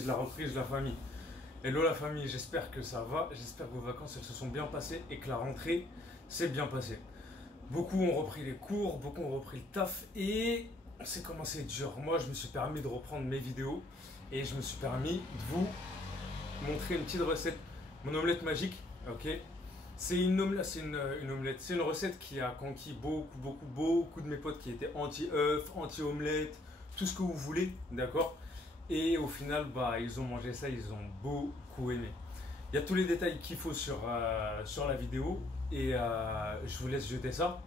la reprise, la famille. Hello la famille, j'espère que ça va, j'espère que vos vacances elles se sont bien passées et que la rentrée s'est bien passée. Beaucoup ont repris les cours, beaucoup ont repris le taf et c'est commencé à être dur. Moi je me suis permis de reprendre mes vidéos et je me suis permis de vous montrer une petite recette. Mon omelette magique, ok. C'est une omelette, c'est une recette qui a conquis beaucoup de mes potes qui étaient anti-œufs, anti-omelette, tout ce que vous voulez, d'accord. Et au final, bah, ils ont mangé ça, ils ont beaucoup aimé. Il y a tous les détails qu'il faut sur la vidéo et je vous laisse jeter ça.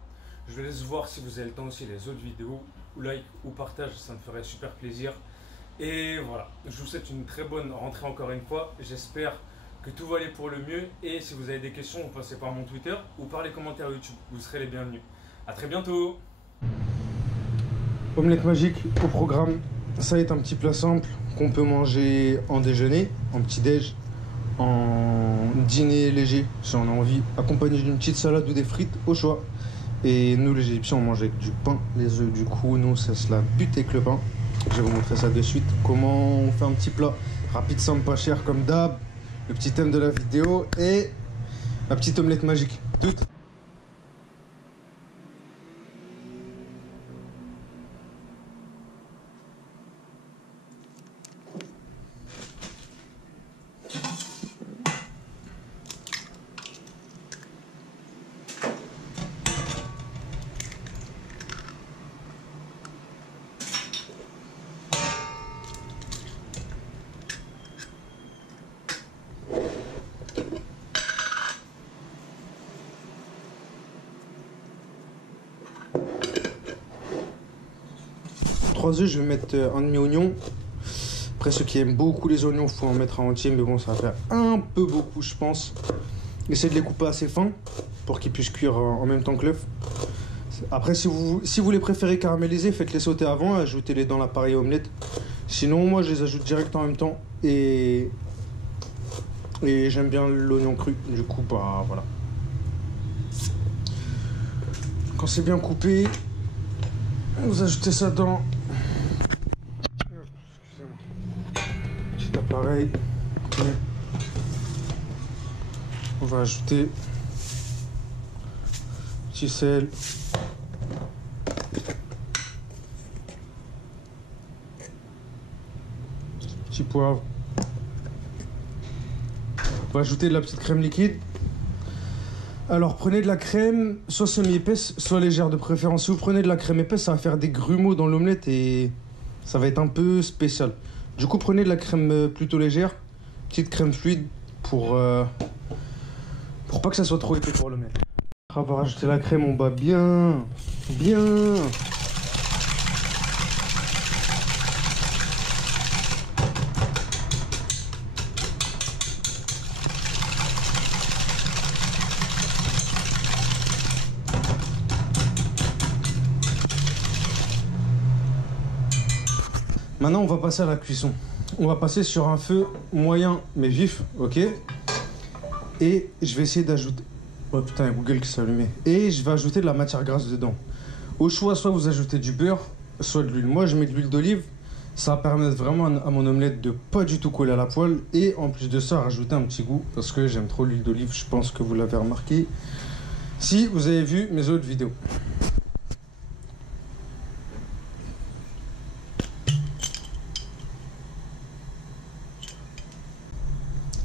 Je vous laisse voir si vous avez le temps aussi les autres vidéos, ou like ou partage, ça me ferait super plaisir. Et voilà, je vous souhaite une très bonne rentrée encore une fois. J'espère que tout va aller pour le mieux. Et si vous avez des questions, vous passez par mon Twitter ou par les commentaires YouTube. Vous serez les bienvenus. A très bientôt. Omelette magique au programme. Ça est un petit plat simple qu'on peut manger en déjeuner, en petit-déj, en dîner léger si on a envie, accompagné d'une petite salade ou des frites au choix. Et nous les Égyptiens on mange avec du pain, les œufs, du coup nous ça se la bute avec le pain. Je vais vous montrer ça de suite, comment on fait un petit plat rapide, simple, pas cher comme d'hab, le petit thème de la vidéo et la petite omelette magique. Toute. Trois œufs, je vais mettre un demi-oignon. Après, ceux qui aiment beaucoup les oignons, il faut en mettre un entier, mais bon, ça va faire un peu beaucoup, je pense. Essayez de les couper assez fins pour qu'ils puissent cuire en même temps que l'œuf. Après, si vous les préférez caraméliser, faites-les sauter avant, ajoutez-les dans l'appareil omelette. Sinon, moi, je les ajoute direct en même temps et j'aime bien l'oignon cru. Du coup, bah voilà. Quand c'est bien coupé, vous ajoutez ça dans petit appareil. On va ajouter petit sel, petit poivre. On va ajouter de la petite crème liquide. Alors prenez de la crème, soit semi-épaisse, soit légère de préférence. Si vous prenez de la crème épaisse, ça va faire des grumeaux dans l'omelette et ça va être un peu spécial. Du coup, prenez de la crème plutôt légère, petite crème fluide pour pas que ça soit trop épais pour l'omelette. On va rajouter la crème, on bat bien. Maintenant, on va passer à la cuisson. On va passer sur un feu moyen mais vif, ok. Et je vais essayer d'ajouter... Oh putain, il y a Google qui s'est allumé. Et je vais ajouter de la matière grasse dedans. Au choix, soit vous ajoutez du beurre, soit de l'huile. Moi, je mets de l'huile d'olive. Ça va permettre vraiment à mon omelette de pas du tout coller à la poêle. Et en plus de ça, rajouter un petit goût. Parce que j'aime trop l'huile d'olive, je pense que vous l'avez remarqué. Si vous avez vu mes autres vidéos.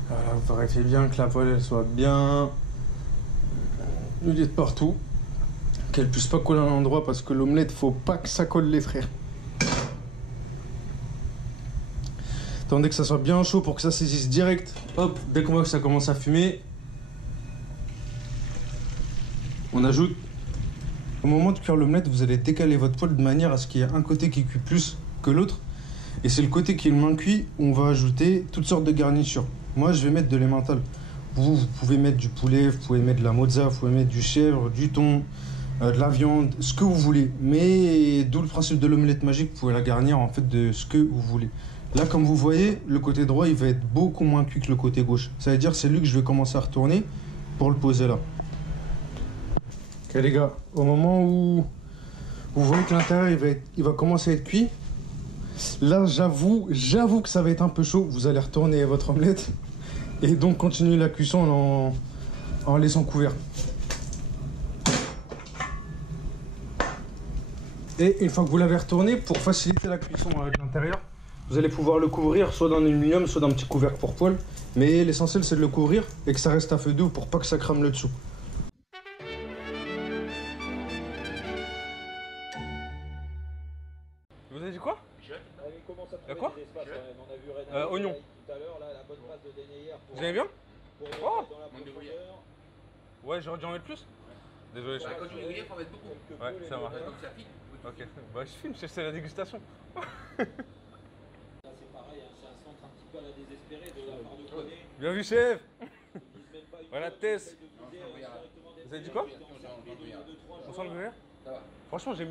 Voilà, vous vérifiez bien que la poêle elle soit bien mouillée de partout, qu'elle puisse pas coller à l'endroit parce que l'omelette faut pas que ça colle les frères. Attendez que ça soit bien chaud pour que ça saisisse direct. Hop, dès qu'on voit que ça commence à fumer, on ajoute. Au moment de cuire l'omelette, vous allez décaler votre poêle de manière à ce qu'il y ait un côté qui cuit plus que l'autre. Et c'est le côté qui est le moins cuit où on va ajouter toutes sortes de garnitures. Moi, je vais mettre de l'emmental. Vous pouvez mettre du poulet, vous pouvez mettre de la mozza, vous pouvez mettre du chèvre, du thon, de la viande, ce que vous voulez. Mais d'où le principe de l'omelette magique, vous pouvez la garnir en fait de ce que vous voulez. Là, comme vous voyez, le côté droit, il va être beaucoup moins cuit que le côté gauche. Ça veut dire que c'est lui que je vais commencer à retourner pour le poser là. Ok les gars, au moment où vous voyez que l'intérieur il va commencer à être cuit, Là, j'avoue que ça va être un peu chaud. Vous allez retourner votre omelette et donc continuer la cuisson en laissant couvert. Et une fois que vous l'avez retourné, pour faciliter la cuisson de l'intérieur, vous allez pouvoir le couvrir soit d'un aluminium, soit d'un petit couvercle pour poêle. Mais l'essentiel, c'est de le couvrir et que ça reste à feu doux pour pas que ça crame le dessous. Vous avez dit quoi? Quoi? Oignon. Vous aimez bien? Oh. Ouais, j'aurais dû en mettre plus. Désolé, je Quand tu veux griller, il faut en mettre beaucoup. Ouais, ça marche. Comme ça pique. Ok, bah je filme, c'est la dégustation. C'est pareil, c'est un centre un petit peu à la désespérée de la part de Koné. Bien vu, chef. Ils disent même pas une Voilà, fois Tess. qu'ils essaient de viser directement des Vous avez dit quoi? deux, trois, On sent le gruyère. Ça va. Franchement, j'ai mis